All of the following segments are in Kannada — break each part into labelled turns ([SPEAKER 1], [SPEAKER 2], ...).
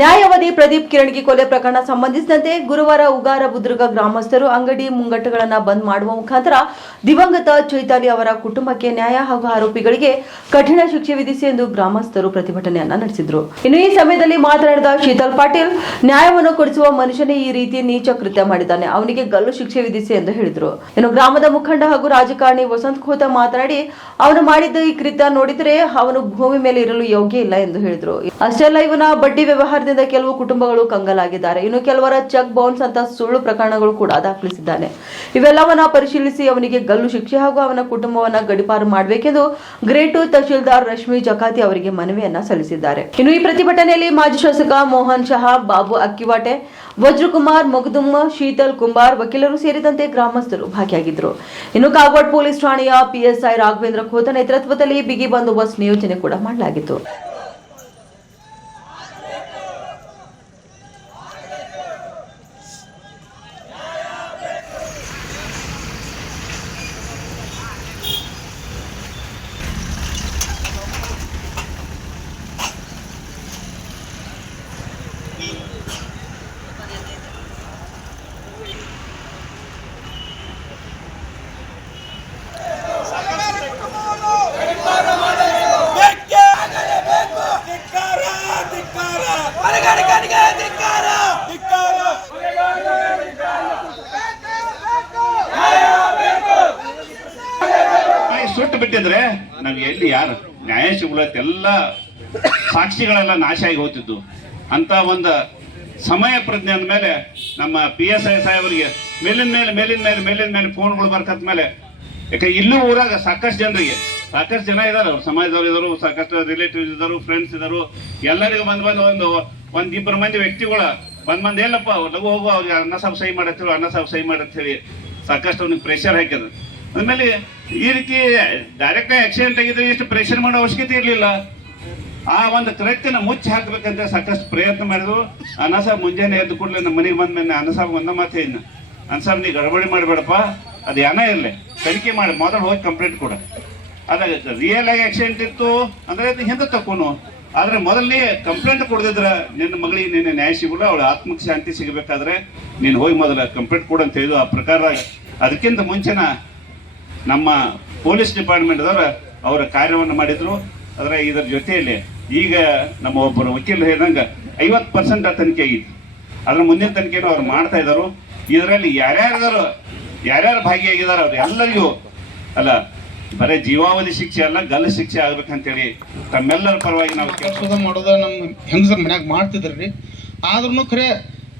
[SPEAKER 1] ನ್ಯಾಯವಾದಿ ಪ್ರದೀಪ್ ಕಿರಣ್ಗಿ ಕೊಲೆ ಪ್ರಕರಣ ಸಂಬಂಧಿಸಿದಂತೆ ಗುರುವಾರ ಉಗಾರ ಬುದ್ರುಗ ಗ್ರಾಮಸ್ಥರು ಅಂಗಡಿ ಮುಂಗಟ್ಟುಗಳನ್ನು ಬಂದ್ ಮಾಡುವ ಮುಖಾಂತರ ದಿವಂಗತ ಚೈತಾಲಿ ಅವರ ಕುಟುಂಬಕ್ಕೆ ನ್ಯಾಯ ಹಾಗೂ ಆರೋಪಿಗಳಿಗೆ ಕಠಿಣ ಶಿಕ್ಷೆ ವಿಧಿಸಿ ಎಂದು ಗ್ರಾಮಸ್ಥರು ಪ್ರತಿಭಟನೆಯನ್ನ ನಡೆಸಿದ್ರು. ಇನ್ನು ಈ ಸಮಯದಲ್ಲಿ ಮಾತನಾಡಿದ ಶೀತಲ್ ಪಾಟೀಲ್, ನ್ಯಾಯವನ್ನು ಕೊಡಿಸುವ ಮನುಷ್ಯನೇ ಈ ರೀತಿ ನೀಚ ಕೃತ್ಯ ಮಾಡಿದ್ದಾನೆ, ಅವನಿಗೆ ಗಲ್ಲು ಶಿಕ್ಷೆ ವಿಧಿಸಿ ಎಂದು ಹೇಳಿದ್ರು. ಇನ್ನು ಗ್ರಾಮದ ಮುಖಂಡ ಹಾಗೂ ರಾಜಕಾರಣಿ ವಸಂತ್ ಖೋತ ಮಾತನಾಡಿ, ಅವನು ಮಾಡಿದ್ದ ಈ ಕೃತ್ಯ ನೋಡಿದರೆ ಅವನು ಭೂಮಿ ಮೇಲೆ ಇರಲು ಯೋಗ್ಯ ಇಲ್ಲ ಎಂದು ಹೇಳಿದ್ರು. ಅಷ್ಟೇ ಅಲ್ಲ, ಇವನ ಬಡ್ಡಿ ವ್ಯವಹಾರದಿಂದ ಕೆಲವು ಕುಟುಂಬಗಳು ಕಂಗಲಾಗಿದ್ದಾರೆ. ಇನ್ನು ಕೆಲವರ ಚೆಕ್ ಬೌನ್ಸ್ ಅಂತ ಸುಳ್ಳು ಪ್ರಕರಣಗಳು ಕೂಡ ದಾಖಲಿಸಿದ್ದಾನೆ. ಇವೆಲ್ಲವನ್ನ ಪರಿಶೀಲಿಸಿ ಅವನಿಗೆ ಗಲ್ಲು ಶಿಕ್ಷೆ ಹಾಗೂ ಅವನ ಕುಟುಂಬವನ್ನ ಗಡಿಪಾರು ಮಾಡಬೇಕೆಂದು ಗ್ರೇಟು ತಹಶೀಲ್ದಾರ್ ರಶ್ಮಿ ಜಕಾತಿ ಅವರಿಗೆ ಮನವಿಯನ್ನ ಸಲ್ಲಿಸಿದ್ದಾರೆ. ಇನ್ನು ಈ ಪ್ರತಿಭಟನೆಯಲ್ಲಿ ಮಾಜಿ ಶಾಸಕ ಮೋಹನ್ ಶಹಾ, ಬಾಬು ಅಕ್ಕಿವಾಟೆ, ವಜ್ರಕುಮಾರ್, ಮಗದುಮ್ಮ, ಶೀತಲ್ ಕುಂಬಾರ್ ವಕೀಲರು ಸೇರಿದಂತೆ ಗ್ರಾಮಸ್ಥರು ಭಾಗಿಯಾಗಿದ್ದರು. ಇನ್ನು ಕಾಗವಾಡ್ ಪೊಲೀಸ್ ಠಾಣೆಯ ಪಿಎಸ್ಐ ರಾಘವೇಂದ್ರ ಖೋತ ನೇತೃತ್ವದಲ್ಲಿ ಬಿಗಿ ಬಂದೋಬಸ್ತ್ ನಿಯೋಜನೆ ಕೂಡ ಮಾಡಲಾಗಿತ್ತು.
[SPEAKER 2] ನಾವ್ ಎಲ್ಲಿ ಯಾರು? ನ್ಯಾಯ ಎಲ್ಲ ಸಾಕ್ಷಿಗಳೆಲ್ಲ ನಾಶ ಆಗಿ ಹೋಗ್ತಿದ್ದು ಅಂತ ಒಂದು ಸಮಯ ಪ್ರಜ್ಞೆ ಅಂದಮೇಲೆ ನಮ್ಮ ಪಿ ಎಸ್ ಐ ಸಾಹೇಬರಿಗೆ ಮೇಲಿನ ಮೇಲೆ ಮೇಲಿನ ಮೇಲೆ ಮೇಲಿನ ಮೇಲೆ ಫೋನ್ಗಳು ಬರ್ಕತ್ ಮೇಲೆ. ಯಾಕೆ ಇಲ್ಲೂ ಊರಾಗ ಸಾಕಷ್ಟು ಜನರಿಗೆ, ಸಾಕಷ್ಟು ಜನ ಇದ್ದಾರೆ ಅವ್ರು ಸಮಾಜದವ್ರು ಇದ್ದರು ಸಾಕಷ್ಟು ರಿಲೇಟಿವ್ಸ್ ಇದ್ದರು ಫ್ರೆಂಡ್ಸ್ ಇದ್ದರು ಎಲ್ಲರಿಗೂ ಬಂದು ಬಂದು ಒಂದು ಒಂದು ಇಬ್ಬರು ಮಂದಿ ವ್ಯಕ್ತಿಗಳು ಬಂದ್ ಬಂದ್ ಎಲ್ಲಪ್ಪ ಲಘು ಹೋಗು, ಅವ್ರಿಗೆ ಅನ್ನ ಸಾಬ್ ಸಹಿ ಮಾಡತ್ತೇಳಿ, ಅನ್ನ ಸಾಬ್ ಸಹಿ ಮಾಡತ್ತೇಳಿ. ಸಾಕಷ್ಟು ಅವ್ನಿಗೆ ಪ್ರೆಷರ್ ಹಾಕಿದ್ರು ಆಮೇಲೆ ಈ ರೀತಿ ಡೈರೆಕ್ಟ್ ಆಕ್ಸಿಡೆಂಟ್ ಆಗಿದ್ರೆ ಇಷ್ಟು ಪ್ರೆಷರ್ ಮಾಡೋ ಅವಶ್ಯಕತೆ ಇರಲಿಲ್ಲ. ಆ ಒಂದು ಕರೆಕ್ಟನ್ನು ಮುಚ್ಚಿ ಹಾಕ್ಬೇಕಂತ ಸಾಕಷ್ಟು ಪ್ರಯತ್ನ ಮಾಡಿದ್ರು. ಅನಸಾಬ್ ಮುಂಜಾನೆ ಎದ್ದು ಕೂಡಲೇ ನಮ್ಮ ಮನೆಗೆ ಬಂದ ಮೇಲೆ ಅನಸಾಬ್ ಒಂದ ಮಾತೇ ಇನ್ನು ಅನಸಾಬ್ ನೀ ಗಡಬಡಿ ಮಾಡಬೇಡಪ್ಪ. ಅದು ಏನ ಇರಲಿ. ತನಿಖೆ ಮಾಡಿ. ಮೊದಲು ಹೋಗಿ ಕಂಪ್ಲೇಂಟ್ ಕೊಡ. ಅದ ರಿಯಲ್ ಆಗಿ ಆಕ್ಸಿಡೆಂಟ್ ಇತ್ತು ಅಂದರೆ ಅದು ಹಿಂದೆ ತಕ್ಕೋನು. ಆದರೆ ಮೊದಲನೇ ಕಂಪ್ಲೇಂಟ್ ಕೊಡದಿದ್ರೆ ನಿನ್ನ ಮಗಳಿಗೆ ನಿನ್ನ ನ್ಯಾಯ ಸಿಗಲ್ಲ ಅವಳು ಆತ್ಮಕ್ಕೆ ಶಾಂತಿ ಸಿಗಬೇಕಾದ್ರೆ ನೀನು ಹೋಗಿ ಮೊದಲ ಕಂಪ್ಲೇಂಟ್ ಕೊಡು ಅಂತ ಹೇಳಿದ್ರು. ಆ ಪ್ರಕಾರ ಅದಕ್ಕಿಂತ ಮುಂಚೆನ ನಮ್ಮ ಪೊಲೀಸ್ ಡಿಪಾರ್ಟ್ಮೆಂಟ್ದವ್ರು ಅವರ ಕಾರ್ಯವನ್ನು ಮಾಡಿದರು. ಅದರ ಇದರ ಜೊತೆಯಲ್ಲಿ ಈಗ ನಮ್ಮ ಒಬ್ಬರು ವಕೀಲರು ಹೇಳಿದಂಗೆ ಐವತ್ತು ಪರ್ಸೆಂಟ್ ತನಿಖೆ ಆಗಿತ್ತು. ಅದರ ಮುಂದಿನ ತನಿಖೆನೂ ಅವ್ರು ಮಾಡ್ತಾ ಇದ್ದಾರೆ. ಇದರಲ್ಲಿ ಯಾರ್ಯಾರು ಯಾರ್ಯಾರು ಭಾಗಿಯಾಗಿದ್ದಾರೆ ಅವ್ರು ಎಲ್ಲರಿಗೂ ಅಲ್ಲ, ಬರೀ ಜೀವಾವಧಿ ಶಿಕ್ಷೆ ಅಲ್ಲ, ಗಲ್ಲು ಶಿಕ್ಷೆ ಆಗ್ಬೇಕಂತೇಳಿ ತಮ್ಮೆಲ್ಲರ ಪರವಾಗಿ ನಾವು
[SPEAKER 3] ಕೆಲಸ ಮಾಡೋದ ನಮ್ಮ ಹೆಂಗಸರ ಮನ್ಯಾಗ ಮಾಡ್ತಿದ್ರಿ ಆದ್ರೂ ಖರೆ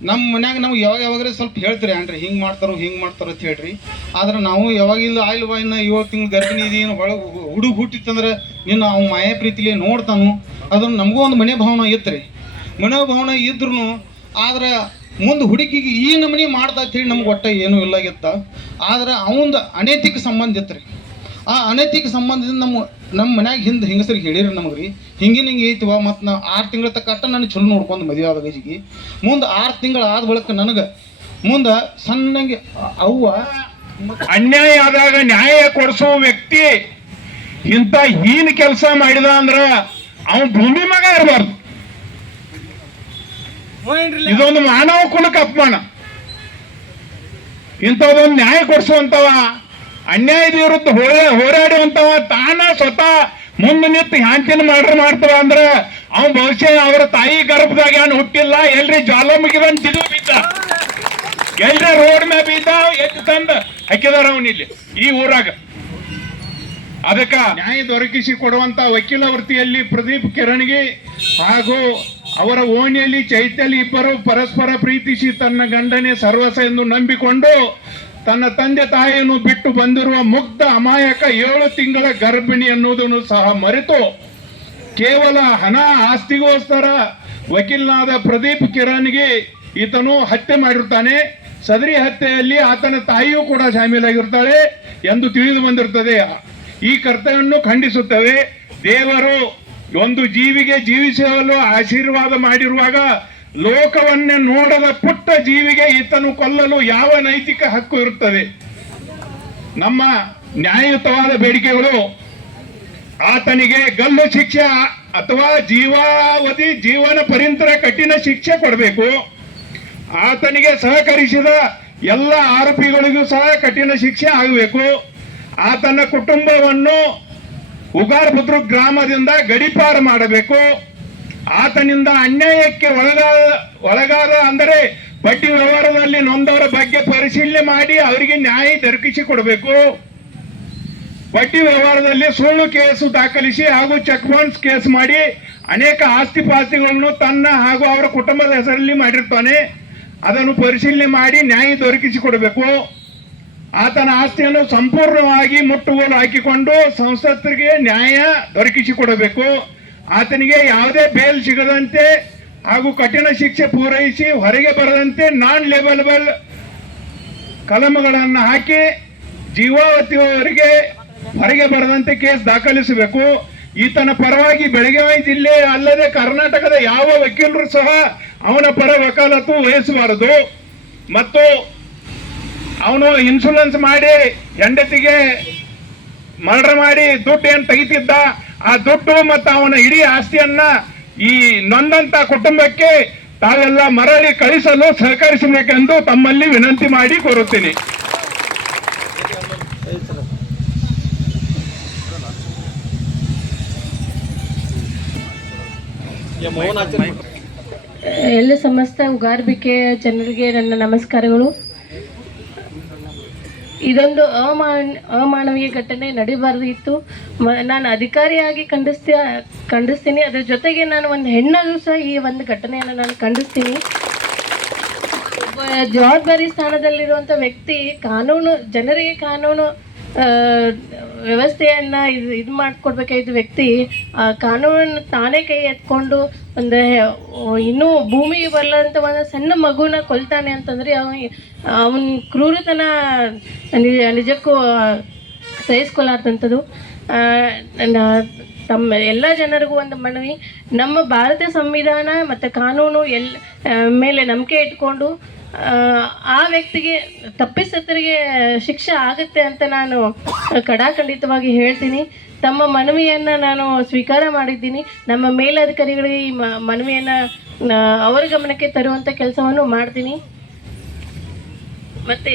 [SPEAKER 3] ನಮ್ಮ ಮನ್ಯಾಗ ನಾವು ಯಾವಾಗ ಯಾವಾಗ್ರೆ ಸ್ವಲ್ಪ ಹೇಳ್ತೀರಿ ಏನ್ರಿ, ಹಿಂಗೆ ಮಾಡ್ತಾರೋ ಹಿಂಗೆ ಮಾಡ್ತಾರೋ ಅಂತ ಹೇಳ್ರಿ. ಆದ್ರೆ ನಾವು ಯಾವಾಗಿಲ್ಲ ಆಯ್ಲ್ ಬಾಯ್ನ ಏಳು ತಿಂಗಳು ಗರ್ಭಿಣಿ ಇದೀನು ಒಳಗೆ ಹುಡುಗ ಹುಟ್ಟಿತ್ತಂದ್ರೆ ನಿನ್ನ ಅವ್ನು ಮಾಯ ಪ್ರೀತಿಲಿ ನೋಡ್ತಾನು. ಅದನ್ನು ನಮಗೂ ಒಂದು ಮನೆ ಭಾವನೆ ಇತ್ತು ಮನೆ ಭಾವನೆ ಇದ್ರೂ ಆದ್ರೆ ಮುಂದೆ ಹುಡುಗಿಗೆ ಈ ನಮನಿ ಮಾಡ್ತಾ ಹೇಳಿ ನಮ್ಗೆ ಒಟ್ಟ ಏನೂ ಇಲ್ಲಾಗಿತ್ತ ಆದ್ರೆ ಅವಂದು ಅನೈತಿಕ ಸಂಬಂಧ ಇತ್ತು ರೀ ಆ ಅನೈತಿಕ ಸಂಬಂಧದಿಂದ ನಮ್ಮ ನಮ್ಮ ಮನ್ಯಾಗ ಹಿಂದೆ ಹೆಂಗಸರಿಗೆ ಹೇಳಿರಿ ನಮಗೆ ರೀ ಹಿಂಗಿನ ಹಿಂಗೆ ಐತಿವ ಮತ್ತು ನಾವು ಆರು ತಿಂಗಳ ತಕ್ಕ ನನಗೆ ಚಲೋ ನೋಡ್ಕೊಂಡು ಮದುವೆ ಆದ ಗಜಿಗೆ ಮುಂದೆ ಆರು ತಿಂಗಳು ಆದ ಬಳಿಕ ನನಗೆ, ಮುಂದೆ ಸಣ್ಣಂಗೆ ಅವ್ವ
[SPEAKER 4] ಅನ್ಯಾಯ ಆದಾಗ ನ್ಯಾಯ ಕೊಡಿಸೋ ವ್ಯಕ್ತಿ ಇಂಥ ಹೀನ ಕೆಲಸ ಮಾಡಿದ ಅಂದ್ರೆ ಅವನು ಭೂಮಿ ಮಗ ಇರಬಾರ್ದು. ಇದೊಂದು ಮಾನವ ಕುಲಕ್ಕೆ ಅಪಮಾನ. ಇಂಥದೊಂದು ನ್ಯಾಯ ಕೊಡಿಸುವಂತವ ಅನ್ಯಾಯದ ವಿರುದ್ಧ ಹೋರಾ, ಹೋರಾಡುವಂತವ ತಾನ ಸ್ವತಃ ಮುಂದೆ ನಿಂತು ಹ್ಯಾಂಚಿನ ಮಾಡ್ರ ಮಾಡ್ತಾವ ಅಂದ್ರ ಅವ್ನ ಬಹುಶಃ ಅವರ ತಾಯಿ ಗರ್ಭದಾಗ ಏನು ಹುಟ್ಟಿಲ್ಲ, ಎಲ್ರಿ ಜ್ವಾಲಾಮುಖಿದನ್ ತಿದು ಬಿದ್ದ. ಎಲ್ರ ರೋಡ್ ಮ್ಯಾಪ್ ಬಿದ್ದ ಎದ್ದು ತಂದ, ಹಾಕಿದಾರ ಇಲ್ಲಿ, ಈ ಊರಾಗ. ಅದಕ್ಕ ನ್ಯಾಯ ದೊರಕಿಸಿ ಕೊಡುವಂತ ವಕೀಲ ವೃತ್ತಿಯಲ್ಲಿ ಪ್ರದೀಪ್ ಕಿರಣ್ಗೆ ಹಾಗೂ ಅವರ ಓಣಿಯಲ್ಲಿ ಚೈತ್ಯಲಿ ಇಬ್ಬರು ಪರಸ್ಪರ ಪ್ರೀತಿಸಿ ತನ್ನ ಗಂಡನೇ ಸರ್ವಸ ಎಂದು ನಂಬಿಕೊಂಡು ತನ್ನ ತಂದೆ ತಾಯಿಯನ್ನು ಬಿಟ್ಟು ಬಂದಿರುವ ಮುಗ್ಧ ಅಮಾಯಕ ಏಳು ತಿಂಗಳ ಗರ್ಭಿಣಿ ಅನ್ನುವುದನ್ನು ಸಹ ಮರೆತು ಕೇವಲ ಹಣ ಆಸ್ತಿಗೋಸ್ಕರ ವಕೀಲನಾದ ಪ್ರದೀಪ್ ಕಿರಣ್ಗೆ ಈತನು ಹತ್ಯೆ ಮಾಡಿರ್ತಾನೆ. ಸದರಿ ಹತ್ಯೆಯಲ್ಲಿ ಆತನ ತಾಯಿಯೂ ಕೂಡ ಶಾಮೀಲಾಗಿರ್ತಾಳೆ ಎಂದು ತಿಳಿದು ಬಂದಿರುತ್ತದೆ ಈ ಕರ್ತವ್ಯವನ್ನು ಖಂಡಿಸುತ್ತವೆ. ದೇವರು ಒಂದು ಜೀವಿಗೆ ಜೀವಿಸಲು ಆಶೀರ್ವಾದ ಮಾಡಿರುವಾಗ ಲೋಕವನ್ನೇ ನೋಡದ ಪುಟ್ಟ ಜೀವಿಗೆ ಈತನು ಕೊಲ್ಲಲು ಯಾವ ನೈತಿಕ ಹಕ್ಕು ಇರುತ್ತದೆ? ನಮ್ಮ ನ್ಯಾಯಯುತವಾದ ಬೇಡಿಕೆಗಳು, ಆತನಿಗೆ ಗಲ್ಲು ಶಿಕ್ಷೆ, ಅಥವಾ ಜೀವಾವಧಿ ಜೀವನ ಪರಿಂತರ ಕಠಿಣ ಶಿಕ್ಷೆ ಕೊಡಬೇಕು. ಆತನಿಗೆ ಸಹಕರಿಸಿದ ಎಲ್ಲ ಆರೋಪಿಗಳಿಗೂ ಸಹ ಕಠಿಣ ಶಿಕ್ಷೆ ಆಗಬೇಕು. ಆತನ ಕುಟುಂಬವನ್ನು ಉಗಾರ್ ಬುದ್ರುಕ್ ಗ್ರಾಮದಿಂದ ಗಡಿಪಾರು ಮಾಡಬೇಕು. ಆತನಿಂದ ಅನ್ಯಾಯಕ್ಕೆ ಒಳಗಾದ ಒಳಗಾದ ಅಂದರೆ ಬಡ್ಡಿ ವ್ಯವಹಾರದಲ್ಲಿ ನೊಂದವರ ಬಗ್ಗೆ ಪರಿಶೀಲನೆ ಮಾಡಿ ಅವರಿಗೆ ನ್ಯಾಯ ದೊರಕಿಸಿ ಕೊಡಬೇಕು ಬಡ್ಡಿ ವ್ಯವಹಾರದಲ್ಲಿ ಸುಳ್ಳು ಕೇಸು ದಾಖಲಿಸಿ ಹಾಗೂ ಚೆಕ್ ಬೌನ್ಸ್ ಕೇಸ್ ಮಾಡಿ ಅನೇಕ ಆಸ್ತಿ ಪಾಸ್ತಿಗಳನ್ನು ತನ್ನ ಹಾಗೂ ಅವರ ಕುಟುಂಬದ ಹೆಸರಲ್ಲಿ ಮಾಡಿರ್ತಾನೆ. ಅದನ್ನು ಪರಿಶೀಲನೆ ಮಾಡಿ ನ್ಯಾಯ ದೊರಕಿಸಿ ಕೊಡಬೇಕು ಆತನ ಆಸ್ತಿಯನ್ನು ಸಂಪೂರ್ಣವಾಗಿ ಮುಟ್ಟುಗೋಲು ಹಾಕಿಕೊಂಡು ಸಂಸತ್ತರಿಗೆ ನ್ಯಾಯ ದೊರಕಿಸಿ ಕೊಡಬೇಕು ಆತನಿಗೆ ಯಾವುದೇ ಬೇಲ್ ಸಿಗದಂತೆ ಹಾಗೂ ಕಠಿಣ ಶಿಕ್ಷೆ ಪೂರೈಸಿ ಹೊರಗೆ ಬರದಂತೆ ನಾನ್ ಲೇಬಲಬಲ್ ಕಲಮಗಳನ್ನು ಹಾಕಿ ಜೀವಾವತಿಯವರಿಗೆ ಹೊರಗೆ ಬರದಂತೆ ಕೇಸ್ ದಾಖಲಿಸಬೇಕು. ಈತನ ಪರವಾಗಿ ಬೆಳಗಾವಿ ಜಿಲ್ಲೆ ಅಲ್ಲದೆ ಕರ್ನಾಟಕದ ಯಾವ ವಕೀಲರು ಸಹ ಅವನ ಪರ ವಕಾಲತ್ತು ವಹಿಸಬಾರದು. ಮತ್ತು ಅವನು ಇನ್ಶೂರೆನ್ಸ್ ಮಾಡಿ, ಹೆಂಡತಿಗೆ ಮರ್ಡರ್ ಮಾಡಿ ದುಡ್ಡು ಏನು ತೆಗಿತಿದ್ದ ಆ ದುಡ್ಡು ಮತ್ತು ಅವನ ಇಡೀ ಆಸ್ತಿಯನ್ನ ಈ ನೊಂದಂತ ಕುಟುಂಬಕ್ಕೆ ತಾವೆಲ್ಲ ಮರಳಿ ಕಳಿಸಲು ಸಹಕರಿಸಬೇಕೆಂದು ತಮ್ಮಲ್ಲಿ ವಿನಂತಿ ಮಾಡಿ ಕೋರುತ್ತೀನಿ.
[SPEAKER 5] ಎಲ್ಲ ಸಮಸ್ತ ಉಗಾರ್ಬಿಕೆ ಜನರಿಗೆ ನನ್ನ ನಮಸ್ಕಾರಗಳು. ಇದೊಂದು ಅಮಾನ್, ಅಮಾನವೀಯ ಘಟನೆ ನಡೀಬಾರ್ದು ಇತ್ತು ನಾನು ಅಧಿಕಾರಿಯಾಗಿ ಖಂಡಿಸ್ತೀಯ, ಖಂಡಿಸ್ತೀನಿ. ಅದ್ರ ಜೊತೆಗೆ ನಾನು ಒಂದು ಹೆಣ್ಣಾದರೂ ಸಹ ಈ ಒಂದು ಘಟನೆಯನ್ನು ನಾನು ಖಂಡಿಸ್ತೀನಿ. ಜವಾಬ್ದಾರಿ ಸ್ಥಾನದಲ್ಲಿರುವಂಥ ವ್ಯಕ್ತಿ ಕಾನೂನು, ಜನರಿಗೆ ಕಾನೂನು ವ್ಯವಸ್ಥೆಯನ್ನ ಇದು ಇದು ಮಾಡಿಕೊಡ್ಬೇಕಾಗಿದ್ದ ವ್ಯಕ್ತಿ, ಆ ಕಾನೂನನ್ನು ತಾನೇ ಕೈ ಎತ್ಕೊಂಡು ಒಂದು ಇನ್ನೂ ಭೂಮಿಗೆ ಬರಲಂತ ಒಂದು ಸಣ್ಣ ಮಗುನ ಕೊಲ್ತಾನೆ ಅಂತಂದರೆ ಅವನ ಅವನ ಕ್ರೂರತನ ನಿಜ, ನಿಜಕ್ಕೂ ಸಹಿಸ್ಕೊಲಾರ್ದಂಥದ್ದು ತಮ್ಮ ಎಲ್ಲ ಜನರಿಗೂ ಒಂದು ಮನವಿ. ನಮ್ಮ ಭಾರತ ಸಂವಿಧಾನ ಮತ್ತು ಕಾನೂನು ಎಲ್ ಮೇಲೆ ನಂಬಿಕೆ ಇಟ್ಕೊಂಡು ಆ, ವ್ಯಕ್ತಿಗೆ ತಪ್ಪಿಸತ್ತರಿಗೆ ಶಿಕ್ಷೆ ಆಗುತ್ತೆ ಅಂತ ನಾನು ಕಡಾಖಂಡಿತವಾಗಿ ಹೇಳ್ತೀನಿ. ತಮ್ಮ ಮನವಿಯನ್ನು ನಾನು ಸ್ವೀಕಾರ ಮಾಡಿದ್ದೀನಿ. ನಮ್ಮ ಮೇಲಧಿಕಾರಿಗಳಿಗೆ ಈ ಮನವಿಯನ್ನು ಅವರ ಗಮನಕ್ಕೆ ತರುವಂಥ ಕೆಲಸವನ್ನು ಮಾಡ್ತೀನಿ. ಮತ್ತು